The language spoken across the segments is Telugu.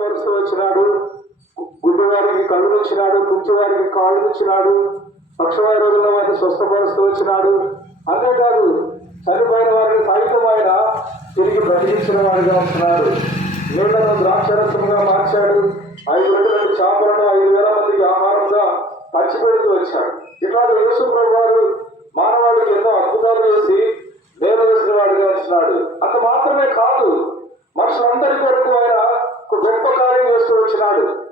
మెరుస్తూ వచ్చినాడు. గుడ్డివారికి కళ్ళు ఇచ్చినాడు కుంచివారికి కాళ్ళు ఇచ్చినాడు పక్షవారి రోజుల వారిని స్వస్థపరుస్తూ వచ్చినాడు. అంతేకాదు చనిపోయిన వారిని సైతం ఆయన తిరిగి బ్రతికించిన వాడిగా ఉంటున్నాడు. నీళ్ళను ద్రాక్షరసంగా మార్చాడు. ఐదు రోజులకు చేపలను ఐదు వేల మందికి ఆహారంగా పంచిపెడుతూ వచ్చాడు. ఇట్లాంటి యేసు ప్రభు వారు మానవాళికి ఎన్నో అద్భుతాలు చేసి వేరు చేసిన వాడిగా వచ్చినాడు అంత మాత్రమే కాదు మనుషులందరికీ ಮಾಡುವುದು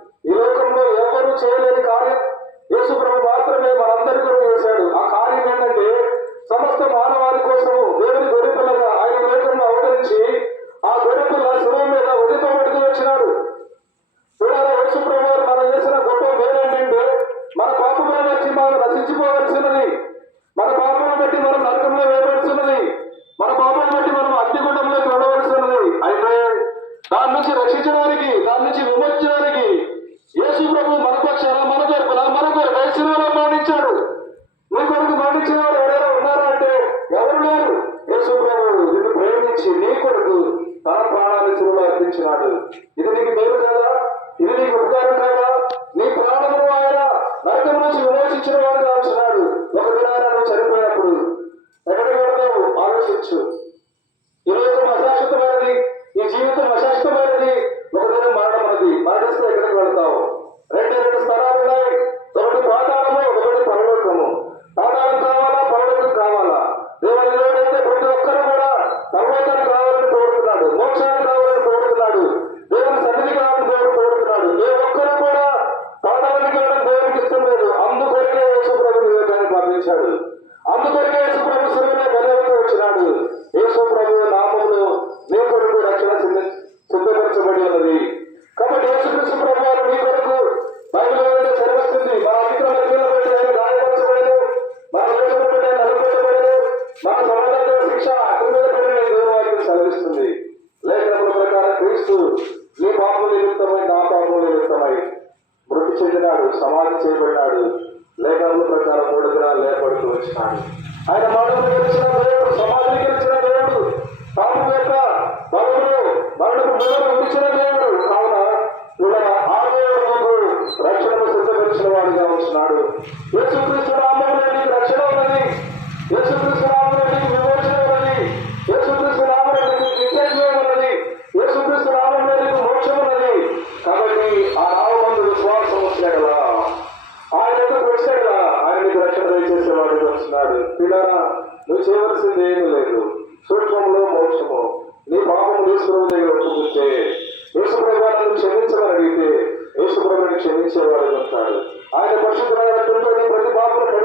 ప్రాణాన్ని ఇది నీకు మేలు కదా? ఇది నీకు ఉపకారం కదా? నీ ప్రాణము ఆయన నరకం నుంచి విమోచించిన వాడు కాల్చున్నాడు ఒక మా సమాధాన శిక్ష అతని మీద పడిన దేవుని సెలవిస్తుంది. లేఖనముల ప్రకారం క్రీస్తు నీ పాపం నిమిత్తమై నా పాపం నిమిత్తమై మృతి చెందినాడు సమాధి చేయబడినాడు. లేఖనముల ప్రకారం మూడు దినాలు లేపడుతూ వచ్చినాడు. ఆయన మరణం గెలిచిన దేవుడు సమాధిని గెలిచిన దేవుడు తాము యొక్క బలములు మరణపు ములను విడిచిన దేవుడు. కావున ఇలా రక్షణను సిద్ధపరిచిన వాడిగా వచ్చినాడు యేసుక్రీస్తు చేసేవాడికి దయచేసేవాడు వస్తున్నాడు పిల్లరా నువ్వు చేయవలసింది ఏమీ లేదు. సూక్ష్మంలో మోక్షము. నీ పాపము ఈశ్వరుడు దగ్గర ఒప్పుకుంటే యేసుప్రభాన్ని క్షమించమని అడిగితే యేసుప్రభుని క్షమించేవాడు ఉంటాడు ఆయన పరిశుద్ధమైనటువంటి ప్రతి పాపను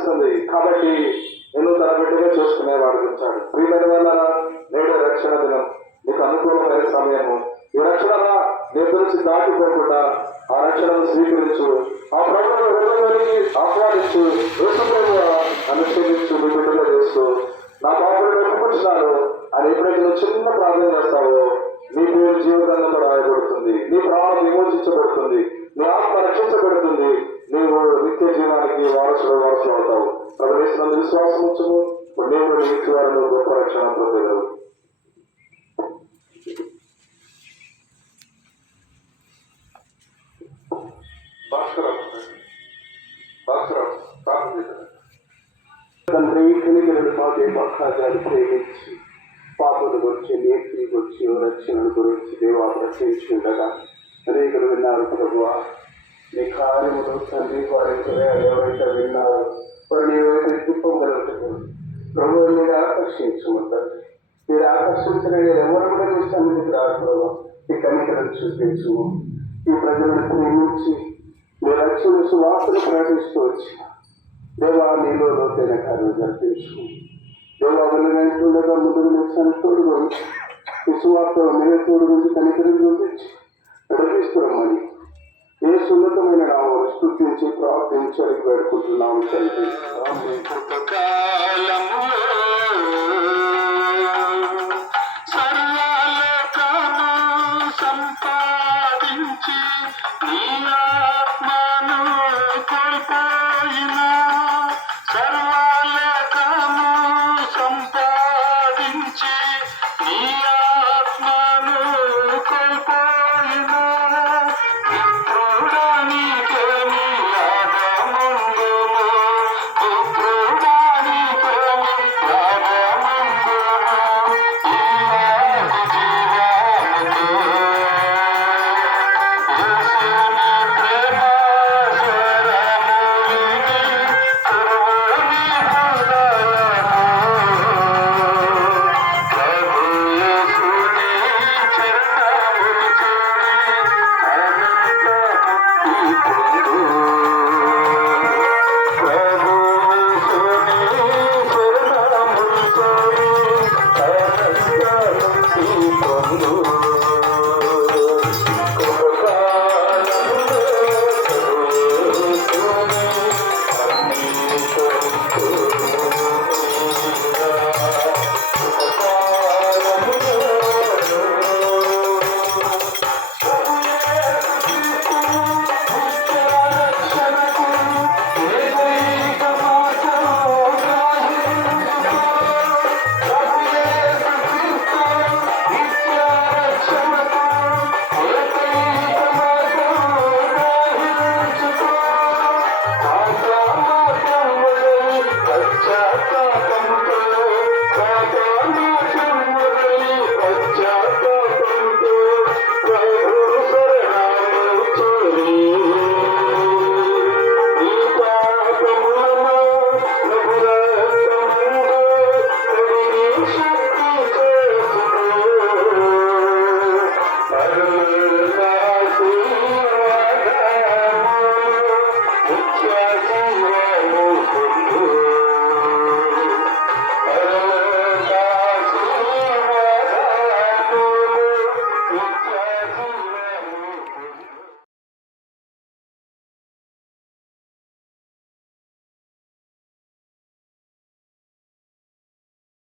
కనిపిస్తుంది కాబట్టి నిన్ను తన బిడ్డగా చేసుకునేవాడు ఉంటాడు ప్రియమైన వల్ల నేడు రక్షణ దినం. నీకు అనుకూలమైన సమయము. ఈ రక్షణ నీ గురించి దాటిపోకుండా ఆ రక్షణను స్వీకరించు. ఆ ప్రభుత్వ హృదయంలోనికి ఆహ్వానించు. అనుసరించు ప్రభు చేస్తూ. నా పాపలు ఒప్పుకుంటున్నాను. అని ఎప్పుడైతే నువ్వు చిన్న ప్రార్థన చేస్తావో నీ పేరు జీవగ్రంథంలో రాయబడుతుంది. నీ ప్రాణం విమోచించబడుతుంది. జీవనానికి వారసుడు వారసులు అవుతావు. ప్రవేశినందు విశ్వాసం ఉంచుము. నేను నీతి వారిలో గొప్ప రక్షణ చేద్దాం. తండ్రి మహాజాలు ప్రేమించి పాపల గురించి నేర్చి గురించి రక్షణ గురించి దేవా ప్రశ్నించుండగా అనేకలు విన్నారు ప్రభు నీ కార్యములు తండ్రి వారి ఎవరైతే విన్నారు వారిని ఎవరైతే తిప్పగలుగుతారు ప్రభు మీరు ఆకర్షించమంటారు మీరు ఆకర్షించిన ఎవరు కూడా మీ సన్నిధికి రారు ఈ కనికరం చూపించు ఈ ప్రజలను ప్రేమించి మీ రక్షణ సువార్తను ప్రకటిస్తూ వచ్చిన. దేవా నీలో లోతైన కార్యం జరిపించు దేవా వెళ్ళినట్టుండగా ముందు నిమిషాన్ని తోడుగా ఉంచి. విశ్వాసం మీద తోడు నుంచి కనికరం చూపించి నడిపిస్తున్నామని ఏ సున్నతమైన నామం స్థుతించి ప్రార్థించని వేడుకుంటున్నాము తండ్రి.